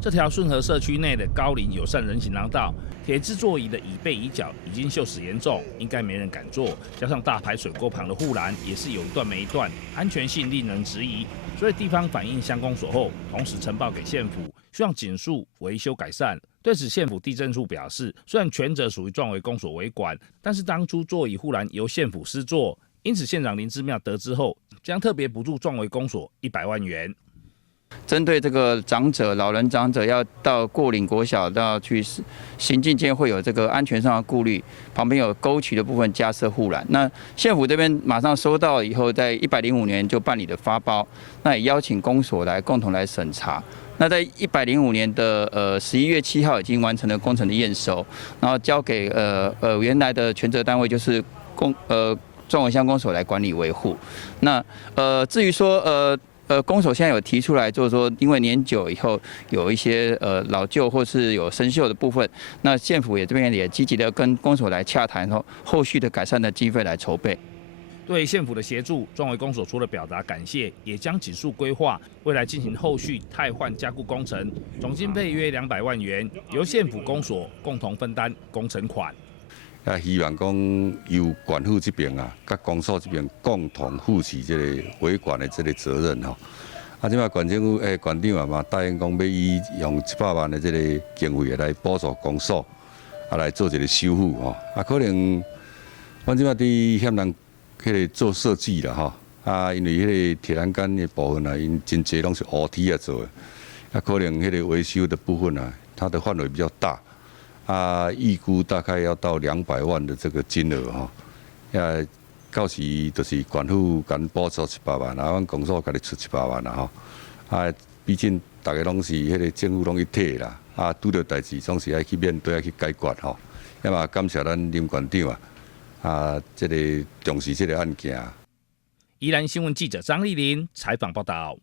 这条顺和社区内的高龄友善人行廊道，铁质座椅的椅背椅脚已经锈蚀严重，应该没人敢坐。加上大排水沟旁的护栏也是有一段没一段，安全性令人质疑。所以地方反映乡公所后，同时呈报给县府，希望紧速维修改善。对此，县府地政处表示，虽然全责属于壮围公所为管，但是当初座椅护栏由县府施作，因此县长林之妙得知后，将特别补助壮围公所100万元。针对这个长者、老人长者要到过岭国小到去行进间会有这个安全上的顾虑，旁边有沟渠的部分加设护栏。那县府这边马上收到以后，在105年就办理了发包，那也邀请公所来共同来审查。那在105年的11月7号已经完成了工程的验收，然后交给原来的权责单位就是壮围乡公所来管理维护。那至于说公所现在有提出来，就是说，因为年久以后有一些老旧或是有生锈的部分，那县府这边也积极的跟公所来洽谈，后续的改善的经费来筹备。对县府的协助，壮围公所除了表达感谢，也将紧速规划未来进行后续汰换加固工程，总经费约200万元，由县府公所共同分担工程款。希望讲由管府这边啊，甲公所这边共同负起这个维管的这个责任吼。即摆县政府县长嘛答应讲要用100万的这个经费来补助公所，来做一个修复吼。可能阮即摆伫险人迄个做设计啦吼，因为迄个铁栏杆的部分啊，因真侪拢是乌梯啊做的，可能迄个维修的部分啊，它的范围比较大。预估大概要到200万的这个金额哈，到时就是县府敢补助100万，阮公所甲你出100万啦吼，毕竟大家拢是迄个政府拢一体啦，拄到代志总是爱去面对，爱去解决吼。也嘛感谢咱林县长这个重视这个案件。宜兰新闻记者张丽玲采访报道。